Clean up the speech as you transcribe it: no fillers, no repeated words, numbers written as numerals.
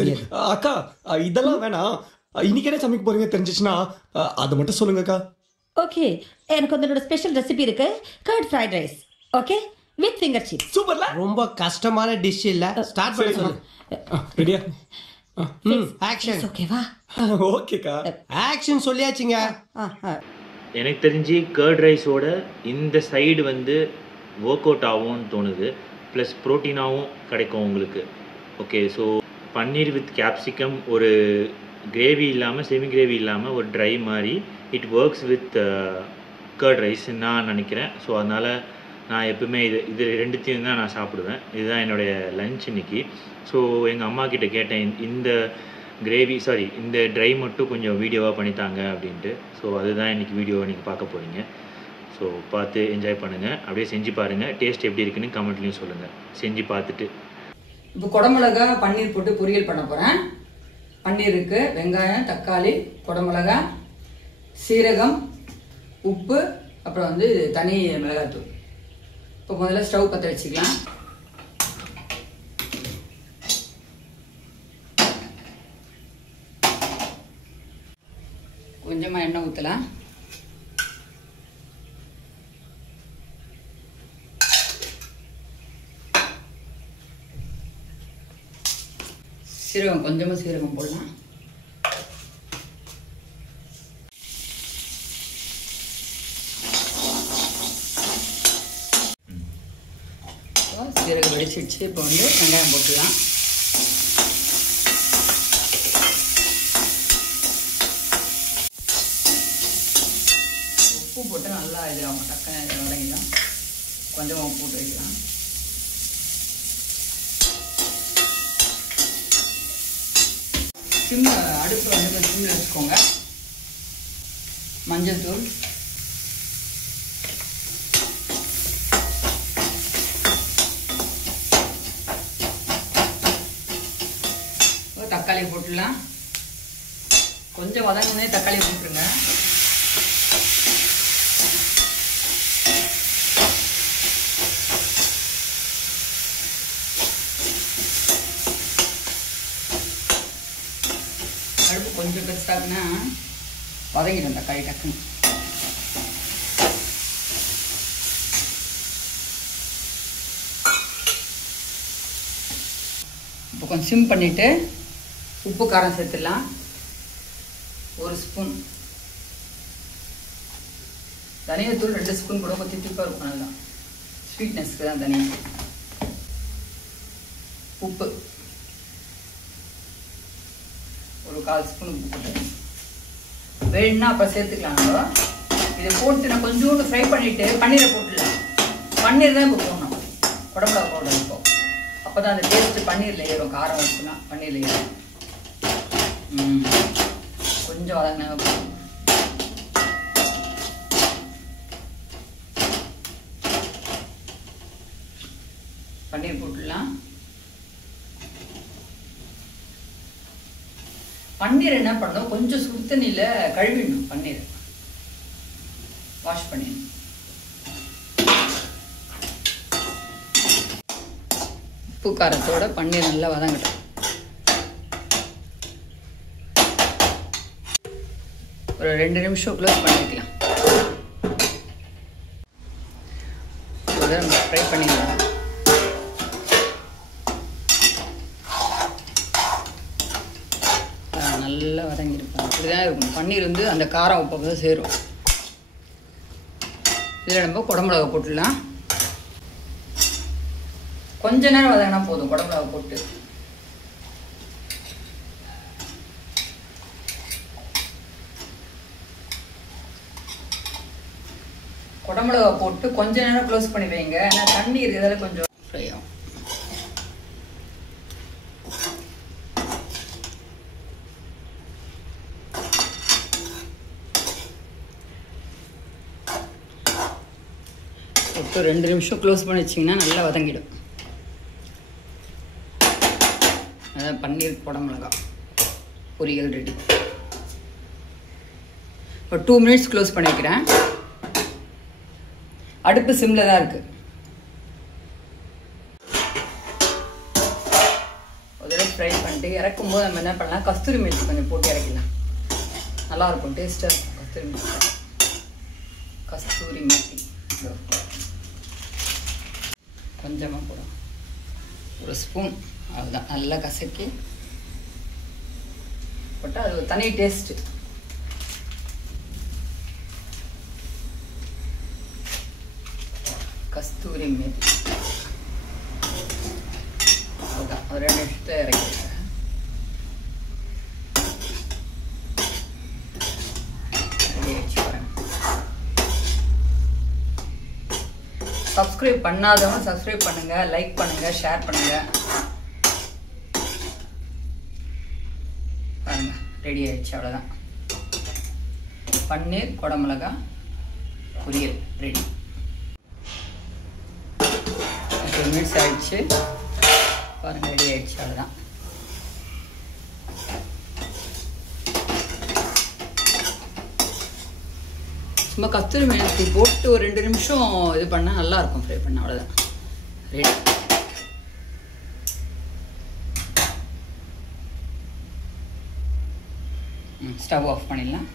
அக்கா இதெல்லாம் வேணாம். இன்னைக்கு என்ன சமைக்க போறீங்க தெரிஞ்சிச்சுன்னா அதை மட்டும் சொல்லுங்கக்கா. ஓகே, எனக்கு வந்து என்னோட ஸ்பெஷல் ரெசிபி இருக்கு. Curd fried rice. Okay, with finger chips. சூப்பர்ல. ரொம்ப கஷ்டமான டிஷ் இல்ல. ஸ்டார்ட் பண்ண சொல்லு. ரெடியா? ஆக்ஷன். ஓகேவா? ஓகேக்கா. ஆக்ஷன் சொல்லியாச்சுங்க. எனக்கு தெரிஞ்சு கர்ட் ரைஸோட இந்த சைடு வந்து ஒர்க் அவுட் ஆகும்னு தோணுது. ப்ளஸ் ப்ரோட்டீனாகவும் கிடைக்கும் உங்களுக்கு. Okay, so paneer with capsicum ஒரு கிரேவி இல்லாமல் செமி கிரேவி இல்லாமல் ஒரு ட்ரை மாதிரி it works with curd rice நான் நினைக்கிறேன். ஸோ அதனால் நான் எப்பவுமே இது ரெண்டுத்தையும் தான் நான் சாப்பிடுவேன். இதுதான் என்னுடைய லன்ச் இன்னைக்கு. ஸோ எங்கள் அம்மா கிட்ட கேட்டேன் இந்த கிரேவி இந்த ட்ரை மட்டும் கொஞ்சம் வீடியோவாக பண்ணித்தாங்க அப்படின்ட்டு. ஸோ அதுதான் இன்றைக்கி வீடியோவை நீங்கள் பார்க்க போகிறீங்க. ஸோ பார்த்து என்ஜாய் பண்ணுங்கள். அப்படியே செஞ்சு பாருங்கள். டேஸ்ட் எப்படி இருக்குன்னு கமெண்ட்லேயும் சொல்லுங்கள் செஞ்சு பார்த்துட்டு. இப்போ குடமிளகா பன்னீர் போட்டு பொரியல் பண்ண போகிறேன். பன்னீர் இருக்கு, வெங்காயம், தக்காளி, குடமிளகா, சீரகம், உப்பு, அப்புறம் வந்து தனி மிளகாத்தூள். இப்போ முதல்ல ஸ்டவ் பற்ற வச்சுக்கலாம். கொஞ்சமாக எண்ணெய் ஊற்றலாம். சீரகம் கொஞ்சமாக சீரகம் போடலாம். சீரகம் வெடிச்சிடுச்சு. இப்போ வந்து வெங்காயம் போட்டுடலாம். உப்பு போட்டு நல்லா இதாகும், டக்குன்னு வதங்கிடும். கொஞ்சமாக உப்பு போட்டு வைக்கலாம். சிம் அடுப்பு வந்து சிம்மில் வச்சுக்கோங்க. மஞ்சள் தூள், தக்காளி போட்டுடலாம். கொஞ்சம் வதங்கினே தக்காளி போட்டுருங்க. அடுப்பு கொஞ்சம் பெருசாக்குன்னா வதங்கிடும் தக்காளி டக்குன்னு. இப்போ கொஞ்சம் சிம் பண்ணிவிட்டு உப்பு காரம் சேர்த்துடலாம். 1 ஸ்பூன் தனியாத்தூள், 2 ஸ்பூன் கூட கொஞ்சம் தித்திப்பாக இருக்கும். நல்லா ஸ்வீட்னஸ்க்கு தான் தனியாக. உப்பு ஒரு 1/4 ஸ்பூன் உப்பு போட்டு வேணும்னா அப்புறம் சேர்த்துக்கலாம். நம்ம இதை போட்டு நான் கொஞ்சோண்டு ஃப்ரை பண்ணிவிட்டு பன்னீரை போட்டுடலாம். பன்னீர் தான் இப்போ போடணும், குடமிளகா பவுடர். இப்போ அப்போ தான் அந்த டேஸ்ட்டு பன்னீரில் ஏறும். காரம் வச்சுன்னா பன்னீரில் ஏறும். கொஞ்சம் வதங்கினா பன்னீர் போட்டுடலாம். பன்னீர் என்ன பண்ணணும், கொஞ்சம் சுடு தண்ணியில் கழுவிடணும். பன்னீர் வாஷ் பண்ணிடணும். உப்பு காரத்தோட பன்னீர் நல்லா வதங்கட்டும். ஒரு 2 நிமிஷம் க்ளோஸ் பண்ணி வைக்கலாம். நம்ம ஃப்ரை பண்ணிடலாம். நல்லா வதங்கிருக்கும். இப்படிதான் இருக்கும். பன்னீர் வந்து அந்த காரம் உப்பு தான் சேரும். இதில் நம்ம குடமிளகா போட்டுடலாம். கொஞ்ச நேரம் வதங்கினா போதும். குடமிளகா போட்டு குடமிளகா போட்டு கொஞ்ச நேரம் க்ளோஸ் பண்ணி வைங்க. ஏன்னா தண்ணி இருக்கிறதால கொஞ்சம் ஃப்ரை ஆகும். இப்போ 2 நிமிஷம் க்ளோஸ் பண்ணி வச்சிங்கன்னா நல்லா வதங்கிடும். அதான் பன்னீர் குடமிளகா பொரியல் ரெடி. இப்போ 2 மினிட்ஸ் க்ளோஸ் பண்ணி வைக்கிறேன். அடுப்பு சிம்மில் தான் இருக்குது. ஒரு தடவை ஃப்ரை பண்ணிட்டு பண்ணிட்டு இறக்கும் போது நம்ம என்ன பண்ணலாம், கஸ்தூரி மேத்தி கொஞ்சம் போட்டு இறக்கலாம். நல்லாயிருக்கும், டேஸ்ட்டாக இருக்கும். கஸ்தூரி மேத்தி கொஞ்சமாக போடும், 1 ஸ்பூன். அதுதான் நல்லா கசக்கி போட்டால் அது ஒரு தனி டேஸ்ட்டு. கஸ்தூரி மேத்தி அதுதான் ஒரு 2 நிமிஷத்தில் இறக்கிடுறேன். சப்ஸ்கிரைப் பண்ணாதவங்க சப்ஸ்கிரைப் பண்ணுங்க, லைக் பண்ணுங்க, ஷேர் பண்ணுங்க. பாருங்க ரெடி ஆயிடுச்சு, அவ்வளோதான். பன்னீர் குடமிளகா பொரியல் ரெடி. 2 மினிட்ஸ் ஆயிடுச்சு பாருங்க, ரெடி ஆயிடுச்சு, அவ்வளோதான். சும்மா கஸ்தூரி மேத்தி போட்டு ஒரு 2 நிமிஷம் இது பண்ணால் நல்லாயிருக்கும், ஃப்ரை பண்ண. அவ்வளோதான், ரெடி. ஸ்டவ் ஆஃப் பண்ணிடலாம்.